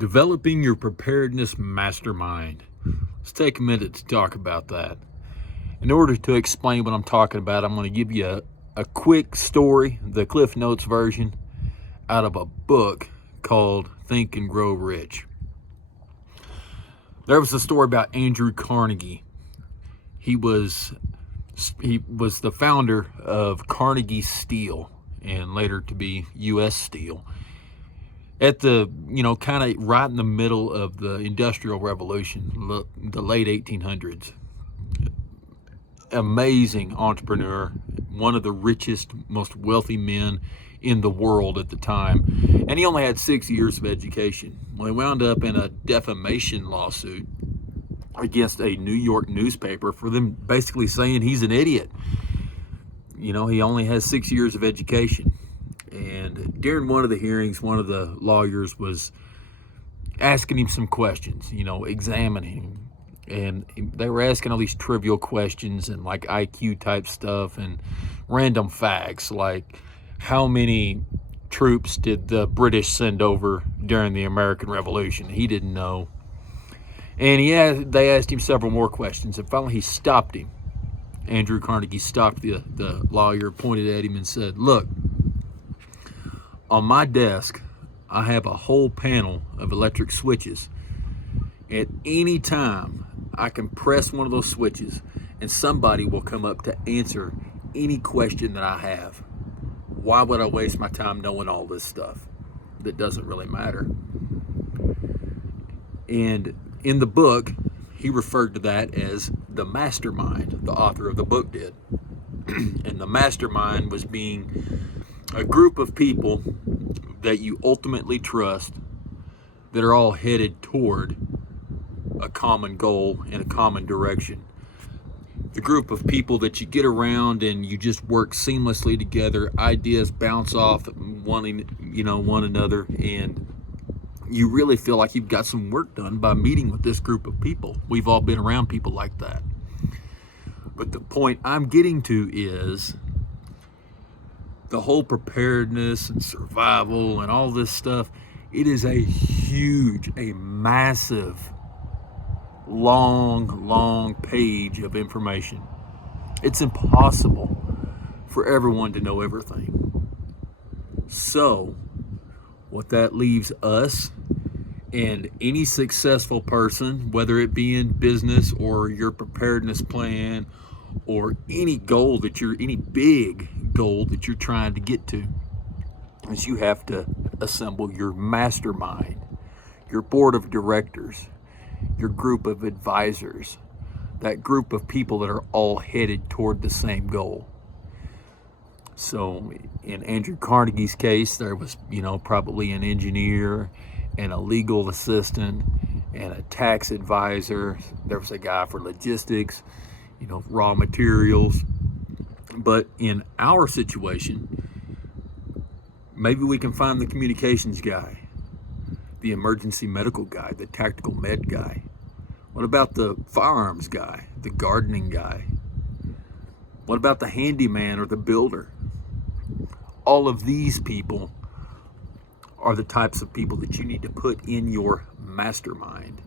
Developing your preparedness mastermind. Let's take a minute to talk about that. In order to explain what I'm talking about, I'm going to give you a quick story, the Cliff Notes version, out of a book called Think and Grow Rich. There was a story about Andrew Carnegie. He was the founder of Carnegie Steel, and later to be U.S. Steel, at the, kind of right in the middle of the Industrial Revolution, the late 1800s. Amazing entrepreneur, one of the richest, most wealthy men in the world at the time. And he only had 6 years of education. Well, he wound up in a defamation lawsuit against a New York newspaper for them basically saying he's an idiot. He only has 6 years of education. And during one of the hearings, one of the lawyers was asking him some questions, examining him. And they were asking all these trivial questions and like IQ type stuff and random facts, like how many troops did the British send over during the American Revolution? He didn't know. And they asked him several more questions, and finally he stopped him. Andrew Carnegie stopped the lawyer, pointed at him and said, "Look, on my desk, I have a whole panel of electric switches. At any time, I can press one of those switches and somebody will come up to answer any question that I have. Why would I waste my time knowing all this stuff that doesn't really matter?" And in the book, he referred to that as the mastermind, the author of the book did. And the mastermind was being a group of people that you ultimately trust that are all headed toward a common goal and a common direction. The group of people that you get around and you just work seamlessly together, ideas bounce off one another, and you really feel like you've got some work done by meeting with this group of people. We've all been around people like that. But the point I'm getting to is the whole preparedness and survival and all this stuff. It is a massive, long page of information. It's impossible for everyone to know everything. So what that leaves us and any successful person, whether it be in business or your preparedness plan or any big goal that you're trying to get to, is you have to assemble your mastermind, your board of directors, your group of advisors, that group of people that are all headed toward the same goal. So in Andrew Carnegie's case, there was, probably an engineer and a legal assistant and a tax advisor. There was a guy for logistics, raw materials. But in our situation, maybe we can find the communications guy, the emergency medical guy, the tactical med guy. What about the firearms guy, the gardening guy? What about the handyman or the builder? All of these people are the types of people that you need to put in your mastermind.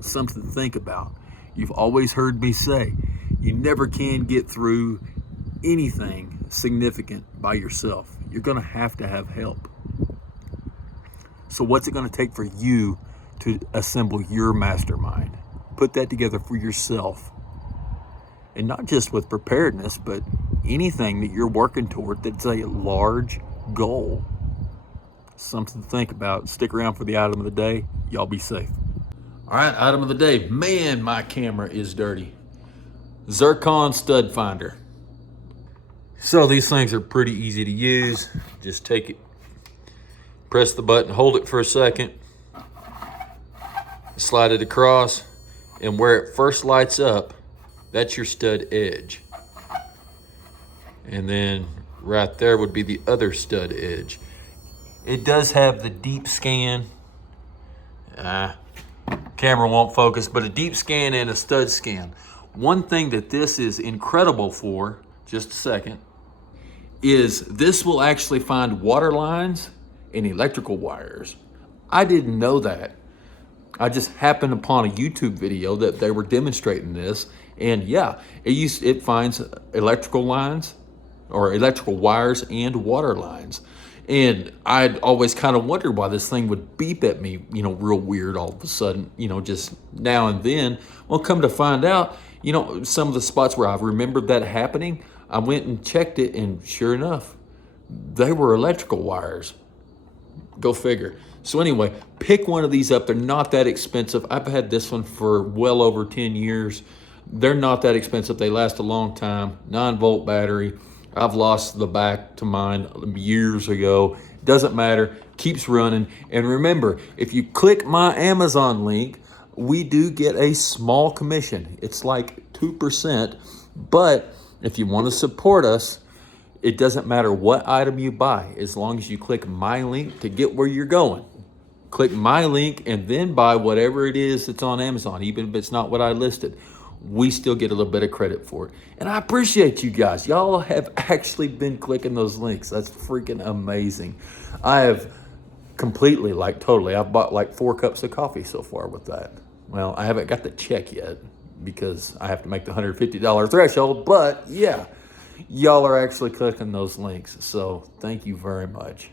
Something to think about. You've always heard me say, you never can get through anything significant by yourself. You're going to have help. So what's it going to take for you to assemble your mastermind? Put that together for yourself. And not just with preparedness, but anything that you're working toward that's a large goal. Something to think about. Stick around for the item of the day. Y'all be safe. All right, item of the day. Man, my camera is dirty. Zircon stud finder. So these things are pretty easy to use. Just take it, press the button, hold it for a second, slide it across, and where it first lights up, that's your stud edge. And then right there would be the other stud edge. It does have the deep scan. Camera won't focus, but a deep scan and a stud scan. One thing that this is incredible for, just a second, is this will actually find water lines and electrical wires I didn't know that. I just happened upon a YouTube video that they were demonstrating this, and yeah, it finds electrical lines or electrical wires and water lines. And I'd always kind of wondered why this thing would beep at me, real weird all of a sudden, just now and then. Well, come to find out, some of the spots where I remembered that happening, I went and checked it, and sure enough, they were electrical wires. Go figure. So anyway, pick one of these up. They're not that expensive. I've had this one for well over 10 years. They're not that expensive. They last a long time. 9-volt battery. I've lost the back to mine years ago. Doesn't matter. Keeps running. And remember, if you click my Amazon link, we do get a small commission. It's like 2%. But if you want to support us, it doesn't matter what item you buy, as long as you click my link to get where you're going. Click my link and then buy whatever it is that's on Amazon, even if it's not what I listed. We still get a little bit of credit for it. And I appreciate you guys. Y'all have actually been clicking those links. That's freaking amazing. I have completely, totally, I've bought like 4 cups of coffee so far with that. Well, I haven't got the check yet because I have to make the $150 threshold, but yeah. Y'all are actually clicking those links, so thank you very much.